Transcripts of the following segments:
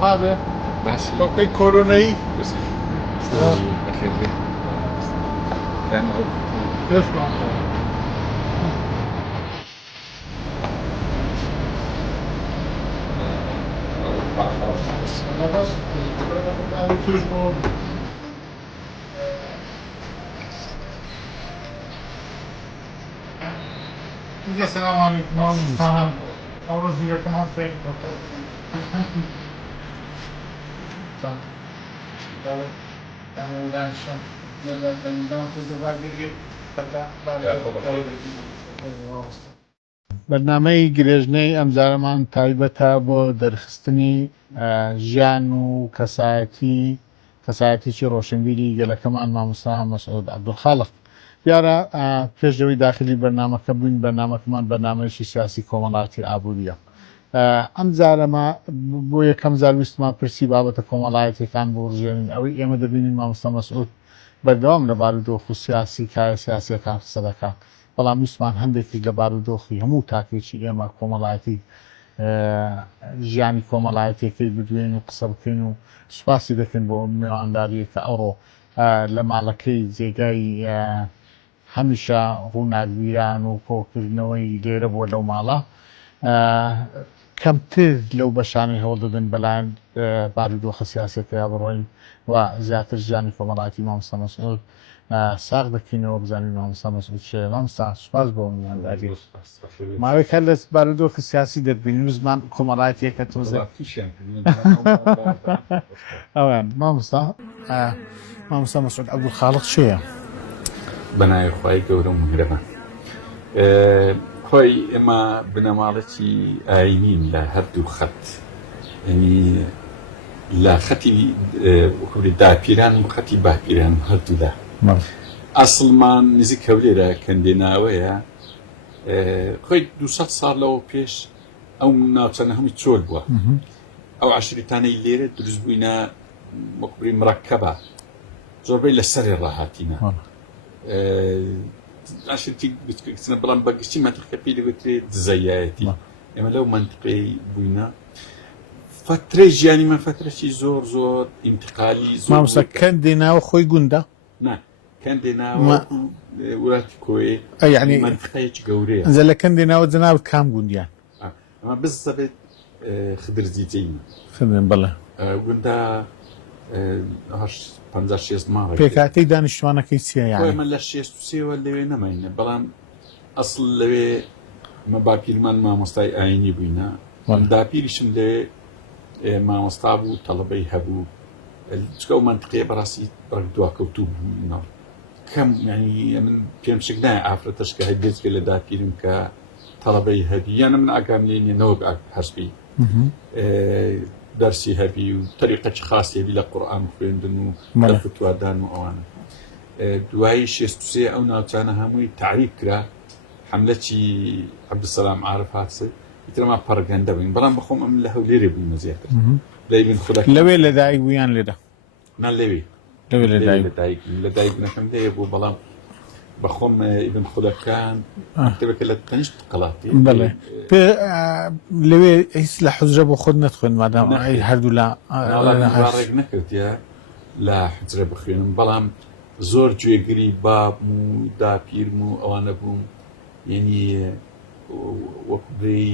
هذا بس اوكي كوروني بس آه. بخير يعني اسمع انا بس السلام عليكم. I was here to have things. بەرنامەی گرێژنەی ئەم جارەمان تایبەتە بۆ دەرخستنی ژیان و کەسایەتیی ڕۆشنبیری گەلەکەمان مامۆستا مەسعود عەبدولخالق. دیارە پێشەوەی داخلی بەرنامەکە بووین بەرنامەکەمان بەرنامەیەکی سیاسی کۆمەڵایەتی ئابوووریە. ئەم جارەمە بۆ یەکەم جار ویستمان پرسی بابەتە کۆمەڵایەتیەکان بۆ ڕژێنین ئەوەی ئێمە دەبینین مامۆستا مەسعود بەردەوام لە بارودۆخ و سیاسی کارە سیاسیەکان قسە دەکات. بەڵام ویستمان هەندێکی لە بارودۆخی هەموو تاکێکی ئێمە کۆمەڵایەتی ژیانی کۆمەڵایەتیەکەی بدوێن و قسە بکەین و سوپاسی دەکەین بۆ میوانداریە کە ئەوڕۆ لە ماڵەکەی جێگای هەمیشە ڕووناکبیران و کۆکردنەوەی لێرە بووە لەو ماڵە کەمتر لەو بەشانەی هەوڵ دەدەن بەلایەن بارودۆخە سیاسەکەیا بڕۆین و زیاتر ژیانی کۆمەڵایەتی مامۆستا مەسعود ساغ دەکەینەوە بزانین مامۆستا مەسعود چێ. مامۆستا سوپاس بۆ میوانداری. ماوەی کە لە بارودۆخی سیاسی دەبینین و زمان کۆمەڵایەتیەکە تۆزە ئەویان مامۆستا مەسعود عەبدولخالق چێیە؟ بەناوی خوای گەورە و میهرەبان. خۆی ئێمە بنەماڵەتی ئاینین لە هەردوو خەت، یعنی لە خەتی داپیران و خەتی باپیران هەردوودا. ئەسڵمان نزیک هەولێرە کەندێناوەیە. خۆی 200 ساڵ لەوە پێش ئەو ناوچانە هەمووی چۆل بووە. ئەو عەشریتانەی لێرە دروست بووینە وەکوبری مڕەکەبە، زۆربەی لە سەرێ ڕاهاتینە. عشرتی بچکەکەچنە بەڵام بەگشتی مەنتیقە پێی دەگوترێت دزەیایەتی. ئێمە لەو مەنتیقەی بووینە. فترەی ژیانیمە فترەی زۆر زۆر ئینتقالی زۆر. مامۆستا کەندێناوە خۆی گوندە؟ نا کەندێناوە وڵاتی کۆیە یعنی مەنتیقەیەکی گەورەیە. ئەنجە لە کەندێناوە جەنابەت کام گوندیان؟ ئەمە بزەبێت خدرزیجەیمە. خدرن بەڵێ. گوندا 56 ماڵە. پێکاتەی دانیشتوانەکەی چییە یانی؟ من لە 63ەوە لەوێ نەماینە، بەڵام ئەسڵ لەوێ مە باپیرمان مامۆستای ئاینی بووینە. داپیریشم لێ مامۆستا بوو تەڵەبەی هەبوو. چکە ئەو مەنتیقەیە بەڕاستی دواکەوتوو بوو. کەم ینی من پێم شک نایە ئافرەتەش کە هەیبێت لە داپیرم کە تەڵەبەی هەبی، یانە من ئاگام لێ نیە نەوەک هەسبی دەرسی هەبی و تەریقەی خاصی هەبی لە قورئان خوێندن و لە فتوادان و ئەوانە. دوایی 63 ئەو ناوچانە هەمووی تعریف کرا، حەملەی عەبدولسەلام عارف هاتسە ئیترەما پەرگەندە بووین، بەڵام بەخۆم ئەم لە هەولێرێ بووینە زیاتر. لەوێ لەدایک بوویان لێرە؟ نان لەوێ لەدایک بوونەکەم لێیە بوو، بەڵام بەخۆم ئیبن خولەکان کتێبێکە لە تەنیشت قەڵاتی. بەڵێ لەوێ هیچ لە حوجرە بۆ خۆت نەتخوێن مادام هەردوو لە ڕێک نەکردیە لە حوجرە بخوێنم، بەڵام زۆر گوێگری باب و داپیرم و ئەوانە بووم، یعنی وەکوبرەی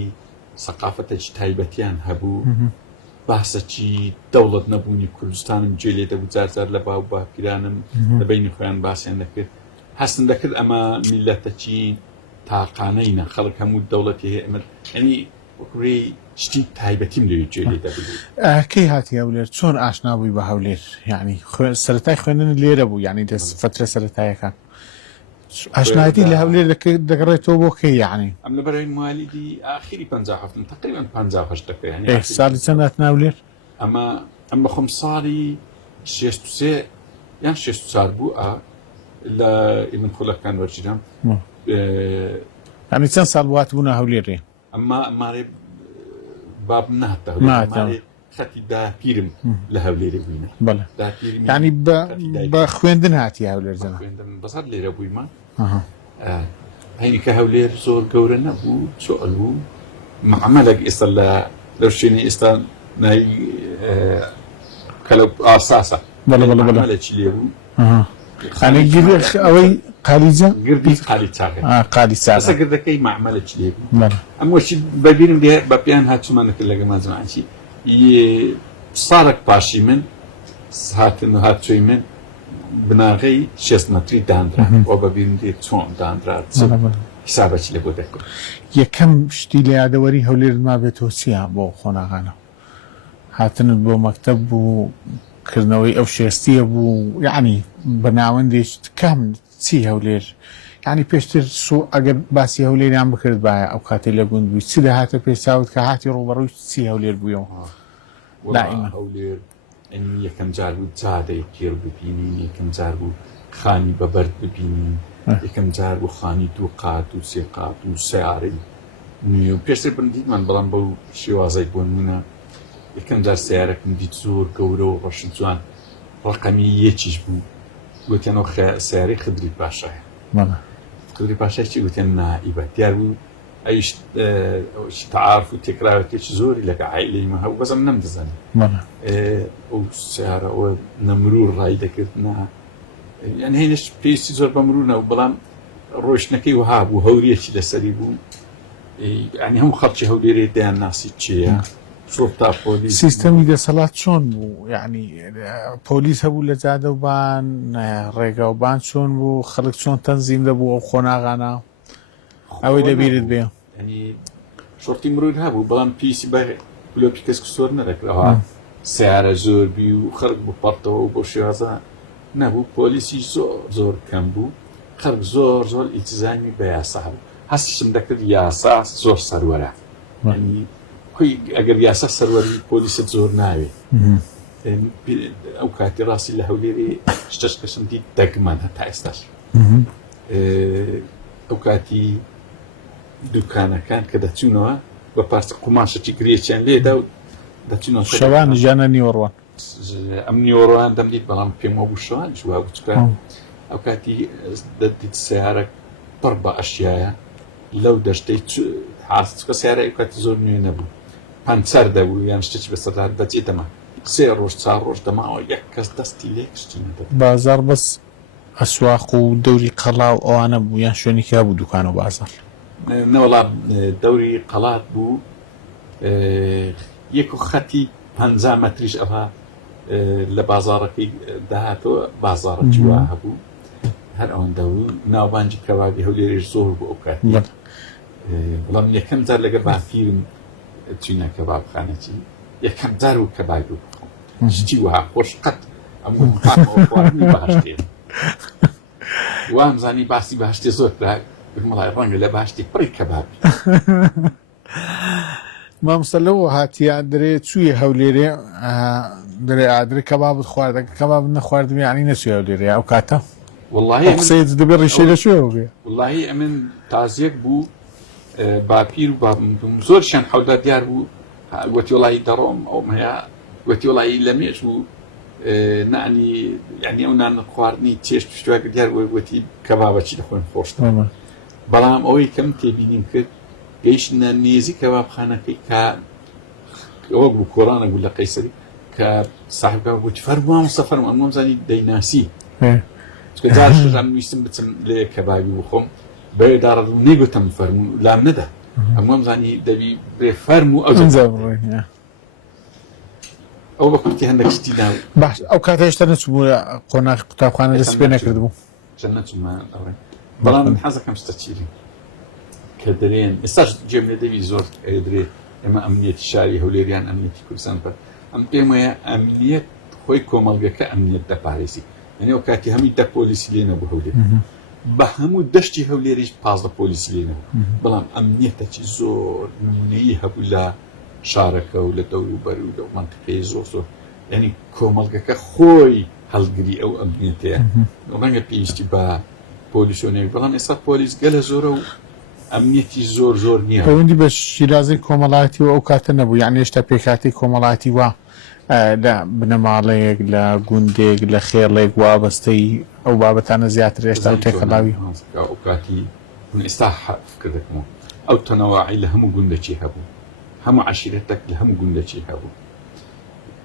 سەقافەتێکی تایبەتیان هەبوو. باسەکی دەوڵەت نەبوونی کوردستانم گوێ لێ دەبوو، جارجار لە باو باپیرانم لە بینی خۆیان باسییان دەکرد. هەستن دەکرد ئەمە میلەتەکی تاقانەینە، خەڵک هەموو دەوڵەتی هەیە ئەمە، ینی وەکوڕێی شتی تایبەتیم لەوێ گوێ لێ دەبوو. کەی هاتی هەولێر؟ چۆن ئاشنا بووی بە هەولێر؟ یعنی سەرەتای خوێندن لێرە بوو، یعنی فترە سەرەتایەکان ئاشنایەتی لە هەولێر دەگەڕێتەوە بۆ کەی؟ یعنی ئەم لەبەرەوەی موالیدی ئاخری 57 تقریبا 58 یعنی ساڵی چەند هاتنە هەولێر؟ ئەم بەخۆم ساڵی 63 یان 64 بوو لە ئیبن خولەکان وەرگیرم. یعنی چەند ساڵ بوات بوونە هەولێرێ؟ ئەمە ئەمارێ باب نهاتە خەتی داپیرم لە هەولێرێ بووینە. بەڵێ یعنی بە خوێندن هاتی هەولێر؟ جەنا خوێندن بەسەر لێرە بوویمە. هەینی کە هەولێر زۆر گەورە نەبوو، چۆل بوو، معامەلێک ئێستا لە شوێنی ئێستا ناي كلو اساسا بلا عملت ليبو أنا جري أوي قاليزة قردي قالي تاغي قالي ساعة بس قرد كي ما عملت ليبو بلا اما شي ببينم دي بابيان هات سمانك اللي ما زمان شي صارك باشي من هات انه هات شوي من بناغي 6 متری دانرا وببينم دي تون دانرا حسابك لبو دكو یەکەم شتی لە یادەوەری هەولێر ما بێتەوە چییە بۆ خۆناغانە هاتنت بۆ مەکتەب بوو کردنەوەی ئەو شێستیە بوو یعنی بەناوەندێک کام چی هەولێر یعنی پێشتر ئەگەر باسی هەولێریان بکرد باە ئەو کاتێ لە گوند بووی چی داهاتە پێچاوت کە هاتی ڕوبەڕووی چی هەولێر بوویەوە دائما هەولێر ئەنی یەکەم جار بوو جادەی پێر ببینین یەکەم جار بوو خانی بەبەرد ببینین یەکەم جار بوو خانی دوو قات و سێ قات و سیارەی نوێ و پێشتر بردیتمان بەڵام بەو شێوازەی بۆ نمونە یەکەم جار سیارەکەم دیت زۆر گەورە و ڕەشن جوان ڕقەمی یەکیش بوو گوتیانەوە سیارەی خدری پاشایە خدری پاشای چی گوتیان نائیبە دیار بوو ئەیش تعارف و تێکراوێتێکی زۆری لەگە عائیلەی هەبوو بەزەم نەمدەزانێت ئەو سیارە ئەوە نەمرور ڕای دەکرد یعنی هێنش پێویستی زۆر بە مرور نەبوو بەڵام ڕۆشنەکەی وها بوو هەورێکی لەسەری بوو یعنی هەموو خەڵکی هەولێرێ دەیان ناسی چییە شۆفتا پۆلیس سیستەمی دەسەڵات چۆن بوو یعنی پۆلیس هەبوو لە جادەوبان ڕێگاوبان چۆن بوو خەڵک چۆن تەنزیم دەبوو ئەو خۆناغانە ئەوەی لەبیرت بێ ینی شۆرتی مرور هەبوو بەڵام پیسی بە کلۆپی کەسک سۆر نەدەکراوە سیارە زۆر بی و خەڵک بپەڕتەوە و بۆ شێوازە نەبوو پۆلیسی زۆر کەم بوو خەڵک زۆر ئیتیزامی بە یاسا هەبوو هەستیشم دەکرد یاسا زۆر سەروەرە ینی خۆی ئەگەر یاسا سەروەری پۆلیست زۆر ناوێ ئەو کاتی ڕاستی لە هەولێری شتەش کەسم دیت دەگمان هەتا ئێستاش ئەو کاتی دوکانەکان کە دەچوونەوە بە پارچە قوماشێکی گرێکیان لێدا و دەچوونەوە شەوان ژیانە نیوەڕوان ئەم نیوەڕوان دەمدیت بەڵام پێم بوو شەوان ژوا بچکە ئەو کاتی دەدیت سیارە پڕ بە ئەشیایە لەو دەشتەی حاستکە سیارە ئەو کاتی زۆر نوێ نەبوو پەنچەر دەبوو یان شتێکی بەسەردار دەچێت دەما 3 ڕۆژ 4 ڕۆژ دەماوە یەک کەس دەستی لێ کشتی نەدەبوو بازار بەس ئەسواق و دەوری قەڵاو ئەوانە بوو یان شوێنێکی بوو دوکان و بازار نەوەڵا دەوری قەڵات بوو یەک و خەتی 50 مەتریش ئەوها لە بازارەکەی داهاتەوە بازارەکی وا هەبوو هەر ئەوەندە بوو ناوبانجی کەبابی هەولێریش زۆر بوو ئەو کاتی بەڵام یەکەم جار لەگە باپیرم چینە کەبابخانەی یەکەم جار و کەبابی بوو شتی وها خۆش قەت ئەموو خواردنی باشتێ وام زانی باسی باشتێ زۆر مەڵای ڕەنگە لە باشتی پڕی کەبابی مامۆستا لەوە هاتیە دەرێ چوویە هەولێرێ دەرێ ئادرێ کەبابت خوارد کەباب نەخواردمی یعنی نەچووی هەولێرێ ئەو کاتە قسەیت دەبێت ڕیشەی لەکوێوە بێ وڵڵاهی ئەمن تازیەک بوو باپیر و زۆرشیان حەودا دیار بوو گوتی وڵی دەڕۆم ئەو هەیە گوتی وڵی لە مێش بوو نانی یعنی ئەو نان خواردنی چێشت پشتواکە دیار بووی گوتی کەبابەچی دەخۆن خۆشتە بەڵام ئەوەی کەم تێبینیم کرد گەیشتنە نێزی کەبابخانەکەی کە ئەوە بوو کۆڕانە بوو لە قەیسەری کە ساحبکە گوتی فەرمووە سەفەرم ئەمەم زانی دەیناسی چکە جارشم ویستم بچم لێ کەبابی بخۆم بەێداڕ نەیگوتم فەرموو لام نەدا ئەمەم زانی دەبی بێ فەرموو ئەو بە کورتی هەندێک شتی ناو باش ئەو کاتە هێشتا نەچوو قۆناغی قوتابخانە دەست پێ نەکردبوو نەچوومە ئەوڕێ بەڵام حەزەکەم شتە چیری کە دەرێن ئێستاش جێم لێ دەوی زۆر ئەدرێ ئێمە ئەمنیەتی شاری هەولێریان ئەمنیەتی کوردستان بەر ئەم پێم وایە ئەمنیەت خۆی کۆمەڵگەکە ئەمنیەت دەپارێزی یعنی ئەو کاتی هەمووی 10 پۆلیسی لێ نەبوو هەولێر بە هەموو دەشتی هەولێریش 15 پۆلیسی لێ نەبوو بەڵام ئەمنیەتێکی زۆر نمونەیی هەبوو لە شارەکە و لە دەور و بەر و لەو مەنتیقەی زۆر یعنی کۆمەڵگەکە خۆی هەڵگری ئەو ئەمنیەتەیە ڕەنگە پێویستی بە پۆلیسۆنەوی بەڵام ئێستا پۆلیس گەلە زۆرە و ئەمنیەتی زۆر نییە پەیوەندی بە شیرازەی کۆمەڵایەتی و ئەو کاتە نەبوو یعنی هێشتا پێکاتی کۆمەڵایەتی وا لە بنەماڵەیەک لە گوندێک لە خێڵێک وابەستەی ئەو بابەتانە زیاتر هێشتا و تێکەڵاوی ئەو کاتی ئێستا فکردەکەمەوە ئەو تەنەواعی لە هەموو گوندەکی هەبوو هەموو عەشیرەتێک لە هەموو گوندەکی هەبوو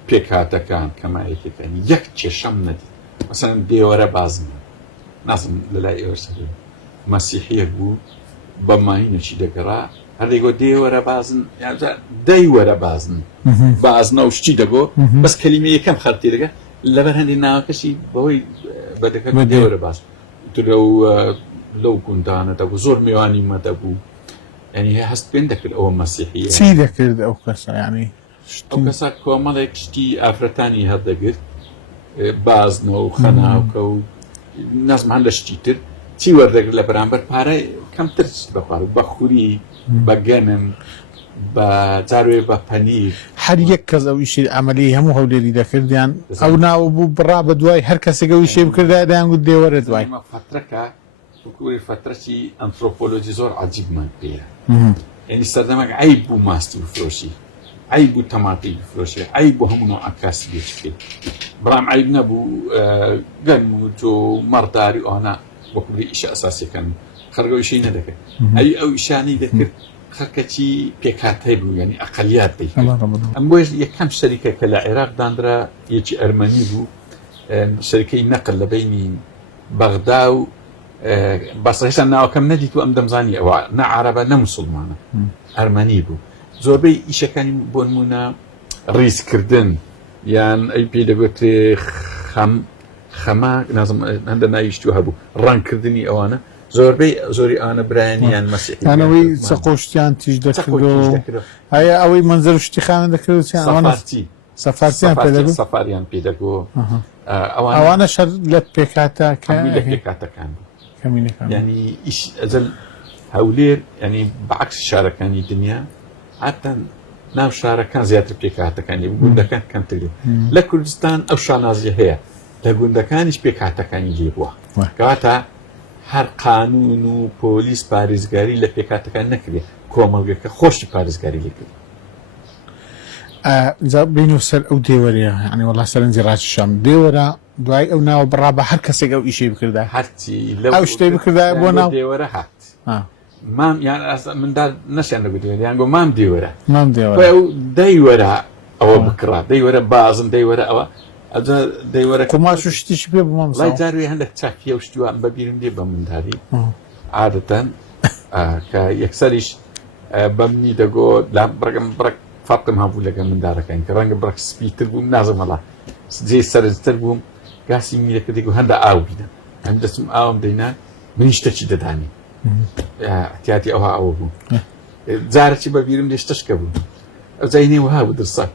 پێکهاتەکان کەمایەکەکانی یەک کێشەم نەدی مەسەن دێوەرە بازن نازم لەلای ئێوە مەسیحیەک بوو بە ماهینەکی دەگەڕا هەردێکۆ دێوەرە بازن دەی وەرە بازن بازنە و شتی دەگۆ بەس کەلیمە یەکەم خەڵکی دەگە لەبەر هەندی ناوەکەشی بەهۆی بەدەکە دێوەرە باز لەو گوندانە دەبوو زۆر میوانی مەدەبوو ینی هەست پێن دەکرد ئەوە مەسیحیە چی دەکرد ئەو کەسە ینی ئەو کەسا کۆمەڵێک شتی ئافرەتانی هەردەگرت بازنەوە و خەناوکە و نازمان لە شتی تر چی وەردەگرت لە بەرامبەر پارەی کەمتر بەخوار بە خوری بە گەنم بە جاروێ بە پەنیر هەر یەک کەس ئەو ئیشی ئەمەلی هەموو هەولێری دەکردیان ئەو ناوە بوو بڕا بە دوای هەر کەسێک ئەو ئیشەی بکردای دەیانگوت دێوەرە دوای فترەکە وەکوی فترەی ئەنترۆپۆلۆژی زۆر عەجیبمان پێیە یعنی سەردەمەک عیب بوو ماستی بفرۆشی عیب بوو تەماتی بفرۆشی عیب بوو هەموو نوع ئاکاسی بێچکرد بەڵام عیب نەبوو گەرم و جۆ مەڕداری ئەوانە وەکوی ئیشە ئەساسیەکەن خەرگە ئیشەی نەدەکرد ئەو ئیشانەی دەکرد خەرکەچی پێکهاتەی بوو ینی ئەقەلیات دەیکرد ئەم بۆیش یەکەم شەریکە کە لە عێراق دانرا یەکی ئەرمەنی بوو شەریکەی نەقل لە بینی بەغدا و بەسەهێشتا ناوەکەم نەدیت و ئەم دەمزانی ئەوە نە عەرەبە نە موسڵمانە ئەرمەنی بوو زۆربەی ئیشەکانی بۆ نمونە ڕیزکردن یان ئەی پێی دەگوترێ خەما نازم هەندە ناویشتووە هەبوو ڕەنگکردنی ئەوانە زۆربەی زۆری ئەوانە برایانیان مەسیحیانەوەی سەقۆشتیان تیژ دەکرد هەیە ئەوەی مەنزەر و شتیخانە دەکرد سەفارچیان پێدەگوت سەفاریان پێدەگۆ ئەوانە شەر لە پێکاتەکە لە پێکاتەکان کەمینەکان ینی ئیش ئەزەل هەولێر ینی بەعکس شارەکانی دنیا هاتان ناو شارەکان زیاتر پێکاتەکانی گوندەکان کەمتر لە کوردستان ئەو شانازی هەیە لە گوندەکانیش پێکاتەکانی لێ بووە کەواتە هەر قانون و پۆلیس پارێزگاری لە پێکاتەکان نەکرێت کۆمەڵگەکە خۆشی پارێزگاری لێکرد بین و سەر ئەو دێوەرەیە ینی وەڵا سەرنجی ڕاکێشام دێوەرە دوای ئەو ناوە بڕا بە هەر کەسێک ئەو ئیشەی بکردا هەرچی ئەو شتەی بکردای بۆ ناو دێوەرە هات مام یان منداڵ نەشیان لەگوت یان گۆ مام دێوەرە ئەو دەیوەرە ئەوە بکڕا دەیوەرە بازم دەیوەرە ئەوە ئەجا دەیوەرە قماش و شتیش پێ بمەم لای جاروێ هەندێک چاکیە و شتیوان بەبیرم دێ بە منداری عادەتەن کە یەکسەریش بەمنی دەگۆ لا بڕگەم بڕک فەرقم هەبوو لەگەڵ مندارەکەین کە ڕەنگە بڕک سپیتر بووم نازم وەڵا جێ سەرنجتر بووم گاسی میرەکە دێک و هەندە ئاو بینم ئەم دەستم ئاوم دەینا منیش شتێکی دەدانی احتیاتی ئەوها ئەوە بوو جارێکی بەبیرم دێ شتەشکە بوو ئەو جاینێ وها بوو دەرسا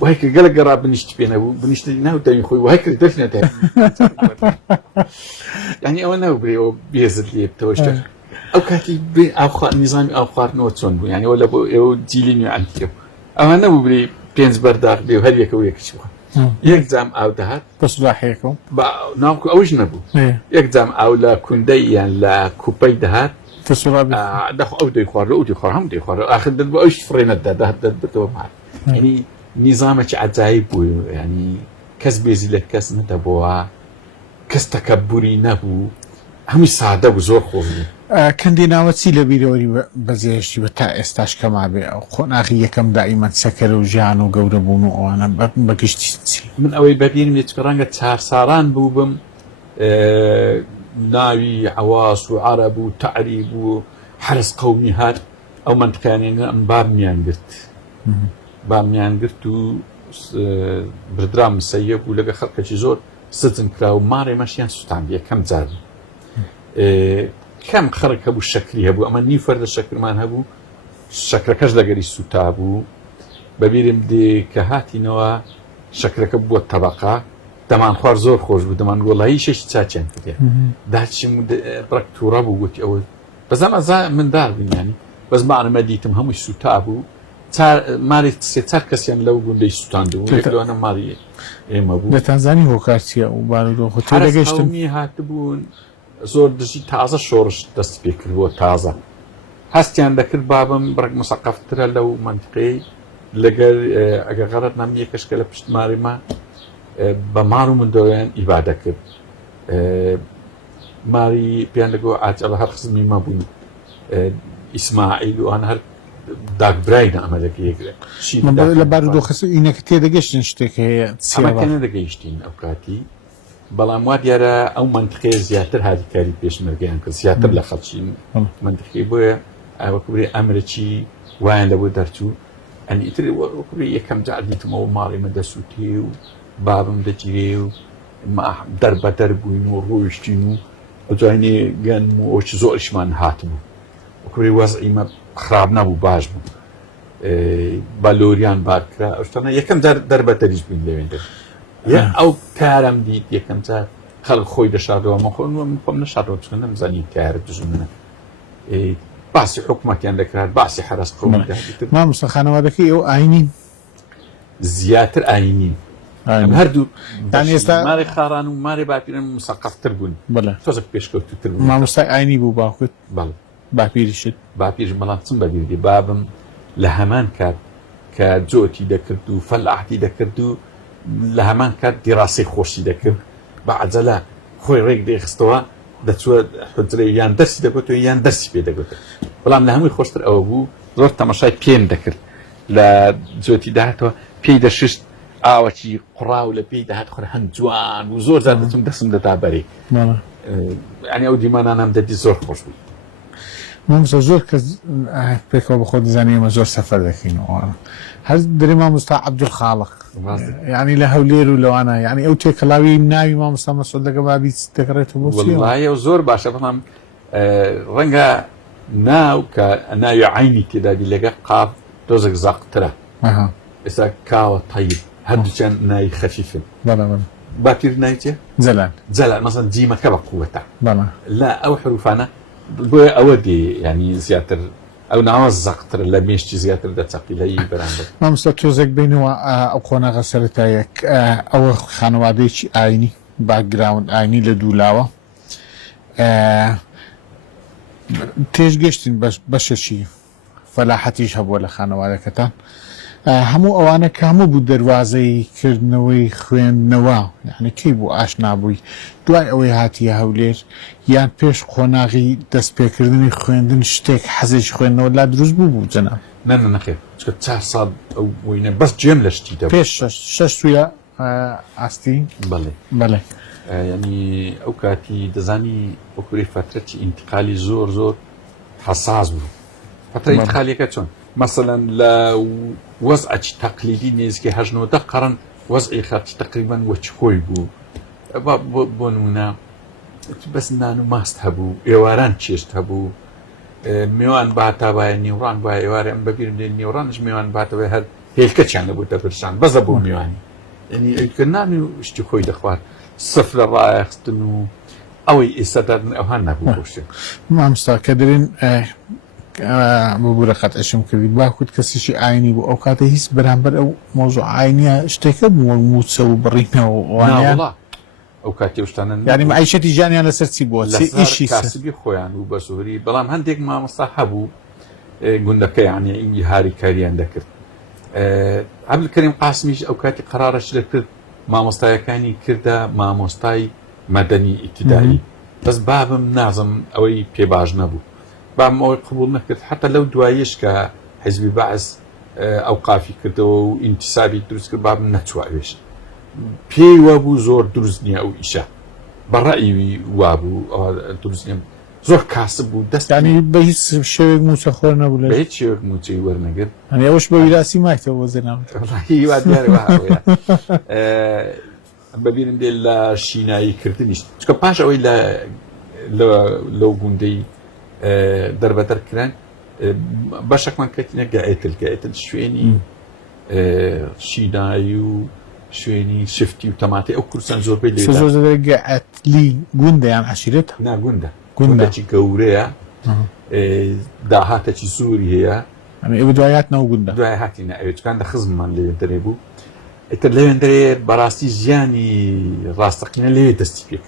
وای کە گەلە گەڕا بنیشتی پێ نەبوو بنیشتی ناوتەوی خۆی وای کرد دەفنێتە ینی ئەوە نەبرێەوە بێزت لێ بتەوەشتە ئەو کاتی نیزامی ئاو خواردنەوە چۆن بوو ینی ئەوە لە بۆ ئێوە جیلی نوێیانکە ئەوە نەبوو برێ پێنج بەرداغ بێ و هەر یەکە و یەکیش بووە یەک جام ئاو دەهات بەسولاحەیەکەوە ناوکو ئەوش نەبوو یەک جام ئاو لە کوندەی یان لە کوپەی دەهات ئەو دەی خوارد ئەو خوار هەم دەی خوارد ئاخر دەت بۆ ئەوش فڕێنەت دەبێتەوە مار ینی نیزامێکی عەجایب بوو ینی کەس بێزی لە کەس نەدەبووە کەس تەکەببوری نەبوو هەمووی سادە بوو زۆر خۆشی کەندی ناوە چی لە بیرەوەری بەزێشتی بە تا ئێستاش کەما بێ ئەو خۆناغی یەکەم دائیمەن سەکەرە و ژیان و گەورە بوون و ئەوانە بەگشتی چی من ئەوەی بەبیرم لێت ڕەنگە 4 ساڵان بوو بم ناوی عەواس و عەرەب و تەعریب و حرس قەومی هات ئەو منطقەیانێ ئەم بامیان گرت و بردرام سەیە بوو لەگە خەڵکەکی زۆر سجن کرا و ماڕێ مەشیان سوتاند یەکەم جار کەم خەڵک هەبوو شەکری هەبوو ئەمە نی فەردە شەکرمان هەبوو شەکرەکەش لەگەری سوتا بوو بەبیرم دێ کە هاتینەوە شەکرەکە بووە تەبەقا دەمان خوار زۆر خۆش بوو دەمان وەڵایی شەشی چاچیان کردێ داچیم بڕک تووڕە بوو گوتی ئەوە بەزەم ئەزا منداڵ بینیانی بەس مانەمە دیتم هەمووی سوتا بوو ماری سێ کەسیان لەو گوندەی سوتاندبوو لەوانە ماری ئێمە بوو لە تانزانی هۆکارچیە و بارودۆخۆتەگەشتمی هاتبوون زۆر دژی تازە شۆڕش دەست پێ کردبووە تازە هەستیان دەکرد بابم بڕک مسەقەفترە لەو منطقەی لەگەر ئەگە غەڵەت نام یەکەشکە لە پشتماریمە بە ماڕ و مندۆیان ئیبادە کرد ماری پێیان لەگۆ ئاجەڵە هەر خزمی مەبوون ئیسماعیل و ئەن هەر داگبرایە ئەمەلەکە شی لە بارودۆخە ئینەکە تێدەگەشتن شتێک هەیە ئەمەکە نەدەگەیشتین ئەو کاتی بەڵام وا دیارە ئەو منطقەیە زیاتر هاریکاری پێشمەرگیان کرد زیاتر لە خەڵکی منطقەی بۆیە وەکوبرێ ئەمرەکی وایان لەبۆ دەرچوو ئەنی ئیتر وەکوبرێ یەکەم جار دیتمەوە ماڵی من دەسووتێ و بابم دەگیرێ و دەربەدەر بووین و ڕۆیشتین و ئەجوانێ گەن و ئەوچ زۆرشمان هاتبوو وەکوبرێ وەزعیمە خراب نەبوو باش بوو بالۆریان بارکرا ئەوشتانە یەکەم جار دەربەدەریش بووین لەوێندە ئەو کارم دیت یەکەم جار خەڵک خۆی دەشادەوە مەخۆن من خۆم نەشادەوە چکە نەمزانی کارە دژم منە باسی حکومەتیان دەکرات باسی حرەس قوم مامۆستا خانەوادەکەی ئەو ئاینین زیاتر ئاینین هەردوو ماری خاڕان و ماری باپیرن مسەقەفتر بوون تۆزە پێشکەوتوتر بوون مامۆستای ئاینی بوو باوکت باپیریشت باپیرش بەڵام چم بەبیردی بابم لە هەمان کات کە جۆتی دەکرد و فەلاحتی دەکرد و لە هەمان کات دیڕاسی خۆشی دەکرد بە عەجەلە خۆی ڕێک دەیخستەوە دەچوە حجرە یان دەرسی دەگوتەوە یان دەرسی پێ دەگوتە بەڵام لە هەمووی خۆشتر ئەوە بوو زۆر تەماشای پێم دەکرد لە جۆتی داهاتەوە پێی دەشست ئاوەکی قوڕاو لە پێی داهات خۆر هەند جوان و زۆر جار دەچم دەسم دەدا بەرێ ئەنی ئەو دیمانانام دەدی زۆر خۆش بوو مامۆستا زۆر کەس پێکەوە بە خۆ دەزانێ ئێمە زۆر سەفەر دەکەینەوە هەر دەرێ مامۆستا عەبدولخاڵق یعنی لە هەولێر و لەوانە یعنی ئەو تێکەڵاوی ناوی مامۆستا مەسعود لەگە بابی دەکڕێتەوە بۆ چی وەڵڵاهی ئەو زۆر باشە بەڵام ڕەنگە ناو کە ناوی عینی تێدابی لەگە قاف دۆزێک زاقترە ئێستا کاوە تەیب هەردووچیان ناوی خەفیفن باپیر ناوی چییە؟ جەلال مەسەڵەن جیمەکە بە قووەتە لا ئەو حروفانە بۆیە ئەوە دێ ینی زیاتر ئەو ناوە زەقتر لە مێشتی زیاتر دەچەقی لەی بەرامبەر مامۆستا تۆزێک بینەوە ئەو قۆناغە سەرەتایەک ئەوە خانەوادەیەکی ئاینی باکگراوند ئاینی لە دوولاوە تێژگەشتین بەشەشی فەلاحەتیش هەبووە لە خانەوادەکەتان هەموو ئەوانە کە هەموو بوو دەواازەی کردنەوەی خوێندنەوە یعنی کەی بوو ئاشنابووی دوای ئەوەی هاتیە هەولێر یان پێش قۆناغی دەستپێکردنی خوێندن شتێک حەزێکی خوێندنەوە لا دروست بوو جەناب نەخێر چکە 4 ساڵ ئەو وینە بەس جێم لە شتی دە پێش شەش سوویە ئاستی بەڵێ ینی ئەو کاتی دەزانی وەکوری فترەتی ئینتقالی زۆر زۆر حەساس بوو فترە ئینتقالیەکە چۆن مثلا لە وەزعی تەقلیدی نێزگی 19 قەرن وەزعی خەڵکی تقریبا وەچ خۆی بوو بۆ نمونە بەس نان و ماست هەبوو ئێواران چێشت هەبوو میوان باتاوایە نیوڕان وایە ئێوارە ئەم بەبیرم دێن نیوڕانش میوان باتەوەی هەر هێلکەچیان لەبوو دەپرسان بەزە بوو میوانی ینی ئەوکە نان و شتی خۆی دەخوارد سف لە ڕایەخستن و ئەوەی ئێستادادن ئەوهان نەبوو بۆشتێ مامۆستا کە دەرێن ببوورە قەت ئەشم کردی باکوت کەسیشی ئاینی بوو ئەو کاتە هیچ بەرامبەر ئەو مۆزوع ئاینیە شتێکە بوو موچە و بڕینەوە ئەو کاتی شتانە یعنی معیشەتی ژیانیان لەسەر چی بووە ئیشی کاسبی خۆیان و بە سووری بەڵام هەندێک مامۆستا هەبوو گوندەکە یعنی ئینگی هاریکاریان دەکرد عەبدولکەریم قاسمیش ئەو کاتی قەرارەش دەکرد مامۆستایەکانی کردە مامۆستای مەدەنی ئیبتیدایی بەس بابم نازم ئەوەی پێ باش نەبوو بام ئەوەی قبول نەکرد حتا لەو دواییش کە حیزبی بەعث ئەو قافی کردەوە و ئینتیسابی دروست کرد بابم نەچواوێش پێی وابوو زۆر دروست نییە ئەو ئیشە بەڕەئی وابوو دروست نیە زۆر کاسب بوو دەستانی بە هیچ شێوێک موچە خۆر نەبوو لە هیچ شێوێک موچەی وەرنەگرت ئەنی ئەوش بە ویراسی مایتەوە وەزەنامێت بەبیرم دێ لە شینایی کردنیش چکە پاش ئەوەی لەو گوندەی دەربەدەرکران بەشێکمان کەتینە گائێتل شوێنی شینایی و شوێنی شفتی و تەماتی ئەو کورسان زۆربەی لێگەعەتلی گوندەیان عەشیرەتە ناگوندە گوندێکی گەورەیە داهاتێکی زۆری هەیە ئەوە دوایاتنەوە گوندە دوای هاتینە ئەوێچکان دە خزممان لێ دەرێ بوو ئیتر لەوێندرێ بەڕاستی ژیانی ڕاستەقینە لێ دەستی پێ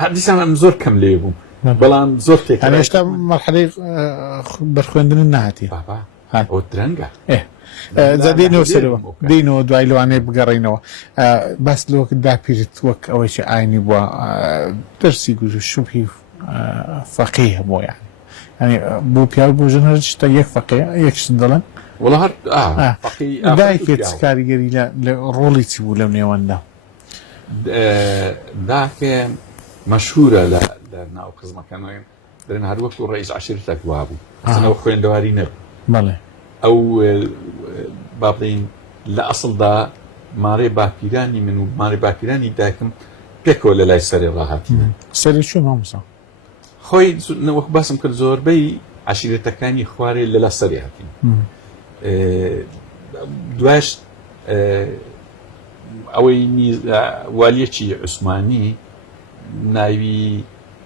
هەر دیسان ئەم زۆر کەم لێ بووم بەڵام زۆر تێک هێشتا مەرحەلەی بەرخوێندن نهاتی ئەو درەنگە دێنەوە سەرەوە دێنەوە دوای لەوانەیە بگەڕێنەوە باس لەوەک داپیرت وەک ئەوەی ئاینی بووە دەرسی گوژ شوبهی فەقیه بۆ یان يعني بو بياو بو جنرش تا يك فقيه يكش دلن والله هر فقي دايك تسكاريغري لا رولي تبو لو نيواندا ذاك مشهورة لنا أو قزمة كانوا درين هذا وقت الرئيس عشيرتك وابو أنا وخوين دواري نب بله أو بابين لا أصل دا ماري باكيراني منو ماري باكيراني داكم بيكو ولا لا يسري راحتي سري شو مامسا خوي وقت باسم كل زور بي عشيرتك كاني خواري لا سري هاتي دواش أوي واليتي عثماني ناوي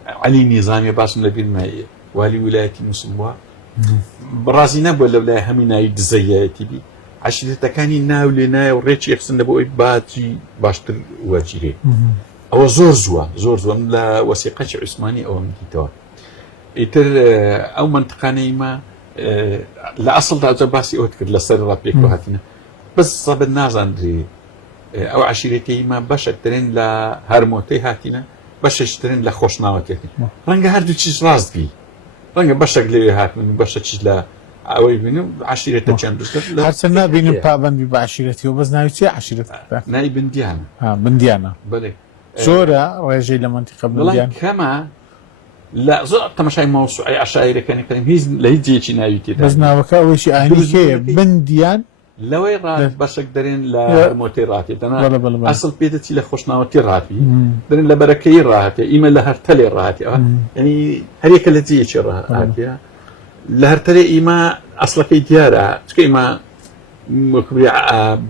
علي نظامي باسم لبين معي والي ولاية مسلمة برازي نبو ولا همي ناوي دزياتي بي عشرة كاني ناولنا وريتش يخسن نبو باتي باشتر واجيري أو زور لا وثيقة عثماني أو مديتور يتر أو منطقاني ما لا أصل دا جباسي أوتكر لسر رابيك وهاتنا بس صاب الناس عندي أو عشيرتي ما باش اشترين لهرموتي هاتنا باش اشترين لخوشناوتي رنجا هردو تشيز رازقي رنجا باش اقلي هات من باش تشيز لا أوي منو عشيرتي كان بس حسنا بينم بابن بعشيرتي وبس نايتي عشيرتي ناي بنديانا بنديانا بلي زورا رجع لمنطقة بنديانا كما لا زور تمشي موسوعي عشائر كان كلام هيز ليجي تنايتي بس ناوكا أول شيء أهني بنديان لوي رات باش قدرين لا موتيراتي انا اصل بيدتي لخوشناوتي راتي درين لبركي راتي ايما لهرتلي راتي يعني هريك التي راتي لهرتلي ايما اصلك ديارة كيما مكبري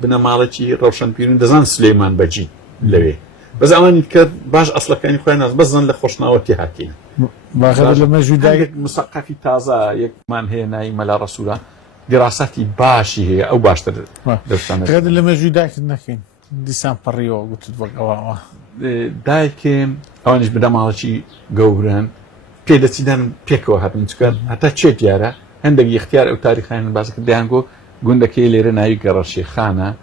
بنا مالتي روشن بيرون دزان سليمان بجي لوي بس اوان يذكر باش اصلك كان خويا بس زن لخوشناوتي هاتينا باخذ لما جوداي مثقفي تازه يك مان هي نايمه لرسوله دراساتي باشي هي او باشتر غير لما جوداك نكين ديسان بريو قلت بقى دايكم اوانش بدا مالشي جورن بيدتيدان بيكو هاتن تكر حتى تشي دياره عندك اختيار او تاريخين باسك ديانغو غوندكي ليرناي قرشي خانه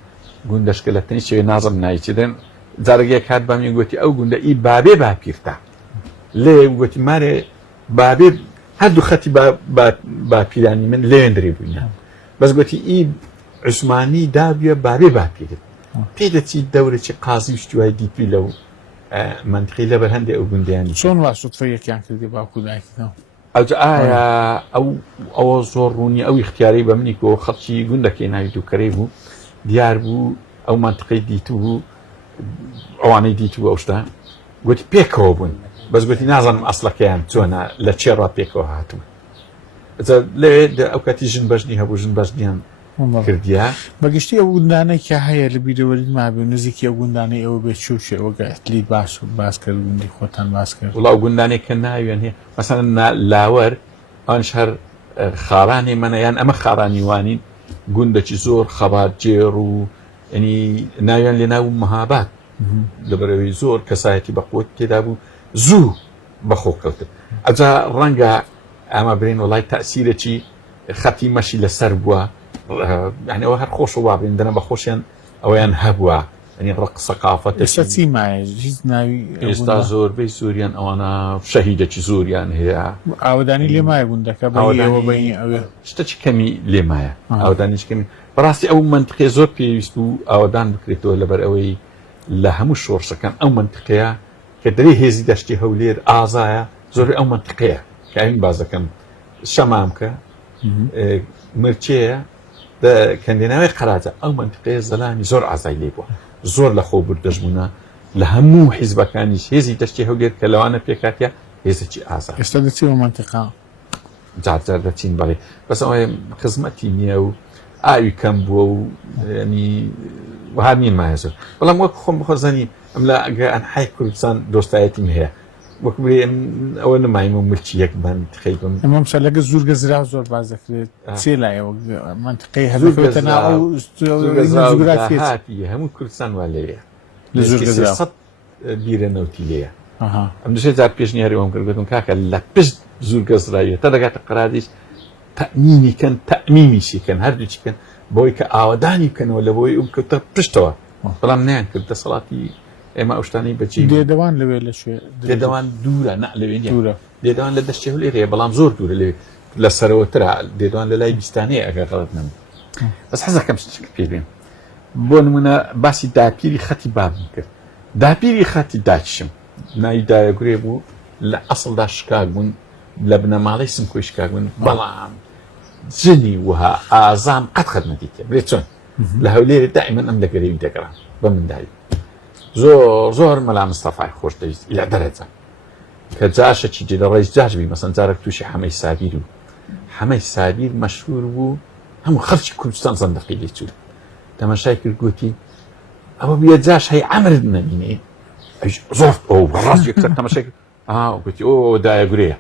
غوندش كلتني شي نظم نايتدن زارجي كات بامي غوتي او غوندا اي بابي بابيرتا لي غوتي ماري بابي هادو خطي با بيراني من ليندري بوينا بس قلتي اي عثماني دابيا بابي بابير بيدتي الدورة شي قاضي شتوها دي بيلو منطقي لبر هندي او بندياني شون واسط فيك يعني كردي باكو دايك او زوروني او اختياري بمنيكو خطي قندك ينايدو كريبو ديار بو او منطقي ديتو اواني ديتو اوشتا قلت بيكو بون بس قلت نازم اصلا كان تونا لتشيرا بيكو هاتو اذا ليه اوقات جن بجني هبو جن بجنيان كرديا بقشتي او غندانه كه هي اللي بيدوري ما بنزيك او غندانه او بتشوش او قالت باش باسكر غندي خوتان باسكر والله غندانه كنا يعني مثلا لاور انشهر خاراني من يعني اما خاراني واني غندچ زور خبات جيرو يعني نايان لناو مهابات لبروي زور كسايتي بقوت كتابو زو بخو كوت اجا رنجا اما برين والله تاثيرتي خطي ماشي لسربوا يعني او هر خوش واب عندنا بخوشين او يعني هبوا يعني رقص ثقافه استاذي معي جيزنا استاذ زور بي سوريان او انا شهيده سوريان هي اوداني اللي ما يقول دك بي او بي او اشتكي كمي اللي ما اوداني كمي براسي او منطقه زور بيستو اودان بكريتو لبروي لهم الشورشة كان او منطقيه كدري هزي داشتي هولير اعزايا زور او منطقيه كاين بازا كان شمامكه مرتيه ده كان لنا قراته او منطقه زلامي زور اعزاي ليبوا زور لخو بردجمنا لهمو حزب كان هزي داشتي هولير كلوانا بيكاتيا هزي اعزاي استدتي منطقه جاتين بالي بس هو خدمتي نيو اي كم بو يعني وهامين ما يزول والله مو خم بخزني املا ان حي كردستان دوستايتي مه وكبري اول ما يمم ملتي يكبن تخيبم امام سلق زور جزرا زور بازك تسيلا منطقي هذا تناو زورات هاتي هم كردستان ولا زور جزرا بيرنا وتيليا ام دشي زار بيشني هريهم كردون كاكا لا بس زور جزرا تدغات قراديس تأميني كان تأميمي شي كان هردش كان بويك آوداني كان ولا بوي كنت بشتوا والله منين كنت صلاتي ما أشتاني بجي دي دوان لويلة شوي دي دوان دورة نقل وين دورة دێدوان لە دەشتی هەولێرەیە بەڵام زۆر دوورە لێ لە سەرەوەترا دێدوان لە لای بیستانەیە ئەگەر غەڵەت نەبم بەس حەزەکەم شتێک پێ بێن بۆ نمونە باسی داپیری خەتی بابم کرد داپیری خەتی داچشم ناوی دایەگورێ بوو لە ئەسڵدا شکاک بوون لە بنەماڵەی سمکۆی شکاک بوون بەڵام جنی وها ئازام قەت خەدمەتی کرد بێت چۆن لە هەولێرە دائیمەن ئەم لەگەرەوی دەگەڕام بە مندایی زۆر مەلا مستەفای خۆش دەویست لە دەرەجە کە جاشەکی جێ لە ڕێژ جاش بی مەسەن جارێک تووشی حەمەی سابیر و حەمەی سابیر مەشهور بوو هەموو خەڵکی کوردستان زەندەقی لێ چوو تەماشای کرد گوتی ئەوە بێ جاش هەی عەمرت نەبینێ زۆر ئەو ڕاست یەکسەر تەماشای کرد گوتی ئۆ دایەگورەیە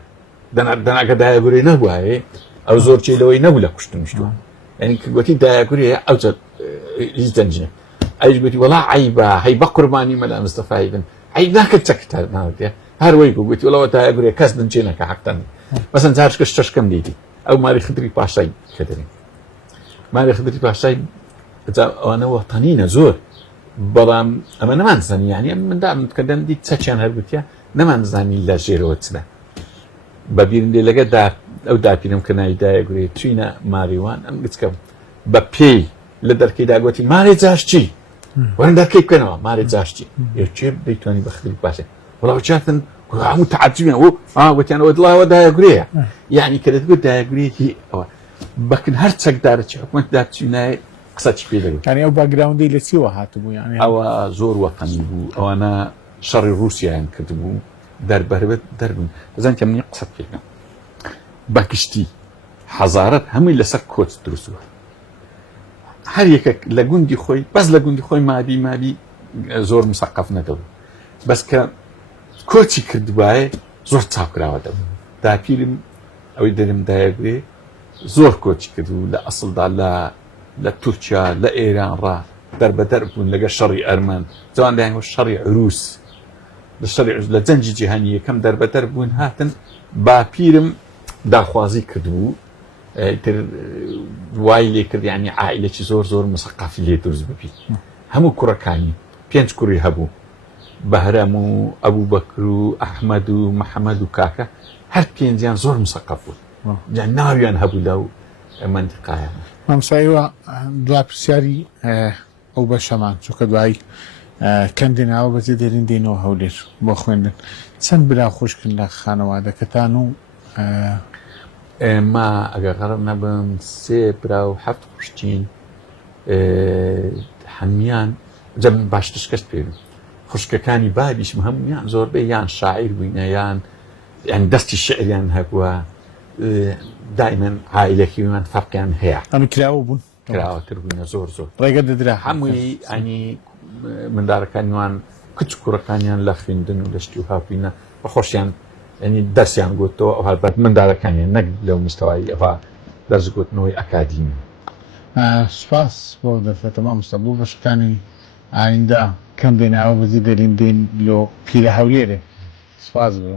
دەناکە دایەگورەی نەبوایێ ئەو زۆر چێلەوەی نەبوو لە کوشتنیشتووە یعنی گوتی دایەگورەیە ئەو هیچ دەنجنێ ئەویش گوتی وەڵا عەیبە هەی بە قوربانی مەلا مستەفای بن عەیب ناکەت چەکت ناوتێ هەروەی بوو گوتی وەڵەوە دایەگورەیە کەس دەنجێ نەکە حەقتەن مەسەن جارشکە شەشکەم دیتی ئەو ماری خدری پاشای کە دەرێن ماری خدری پاشای ئەوانە وەتەنینە زۆر بەڵام ئەمە نەمانزانی یعنی منداڵم کە دەمدی چەکیان هەرگوتیە نەمانزانی لە ژێرەوە چنە بەبیرم لێ لەگە ئەو داپیرم کە ناوی دایەگورێ چوینە ماریوان ئەم گچکەم بە پێی لە دەرکەیدا گوتی مارێ جاشتی وەرن دەرکەی بکەنەوە مارێ جاشتی چێ دەیتوانی بە خدری پاشای وەڵاو چاتن هەموو تەعەجیبیان گوتیان ئەوە دڵاوە دایەگورەیە یعنی کە دەتگوت دایەگورەیەکی ئەوە بەکن هەر چەکدارەی حکومەتدا چوونایە قسەی پێ دەگوت یعنی ئەو باگراوندی لە چیوە هاتبوو یعنی ئەوە زۆر وەتەنی بوو ئەوانە شەڕی رووسیایان کردبوو دەربەربێت دەربن دەزان کە منی قسەت پێکەم بەکشتی حەزارەت هەمووی لەسەر کۆچ دروستوە هەر یەکێک لە گوندی خۆی بەس لە گوندی خۆی مابی زۆر مسەقف نەدەبوو بەس کە کۆچی کردوایە زۆر چاوکراوە دەبوو داپیرم ئەوەی دەرم دایەگورێ زۆر کۆچی کردو لە ئەسڵدا لە تورکیا لە ئێران ڕا دەربەدەر بوون لەگە شەڕی ئەرمان جوان دایانگە شەڕی عروس لە جەنجی جیهانی یەکەم دەربەدەر بوون هاتن باپیرم داخوازی کردبوو تر وای لێ کرد یعنی عائیلەی زۆر مسەقافی لێ دروست ببی هەموو کوڕەکانی 5 کوڕی هەبوو بەهرەم و ئەبوو بەکر و ئەحمەد و محەممەد و کاکە هەر پێنجیان زۆر مسەقف بوو جان ناویان هەبوو لەو منتیقایە مامسایوە دوا پرسیاری ئەو بەشەمان چووکە دوایی کەندێناوە بەجێ دێرین دێنەوە هەولێر بۆ خوێندن چەند برا خۆشکن لە خانەوادەکەتان و ئێمە ئەگەر غەڵەت نەبم 3 برا و 7 خوشتین هەمویان جەم باشتر شکست پێبن خوشکەکانی بابیشم هەمویان زۆربەی یان شاعیر بووینە یان دەستی شعریان هەبووە دائما عائیلەکیمان فەرقیان هەیە ئەمە کراوە بوون کراوەتر بووینە زۆر ڕێگە دەدرا هەمووی ئەنی منداڵەکانیان کچ کوڕەکانیان لە خوێندن و لە شتی و هاوپینە بەخۆشیان ینی دەستیان گوتەوە ئەو هەربەت منداڵەکانیان نەک لەو مستەوای ئەوە دەرزگوتنەوەی ئەکادیمی سپاس بۆ دەفرێتە مامۆستا بۆ بەشەکانی ئایندا کەم دێناوە بەجێ دێرین دێن لۆ پیرە هەولێرێ سپاس بۆ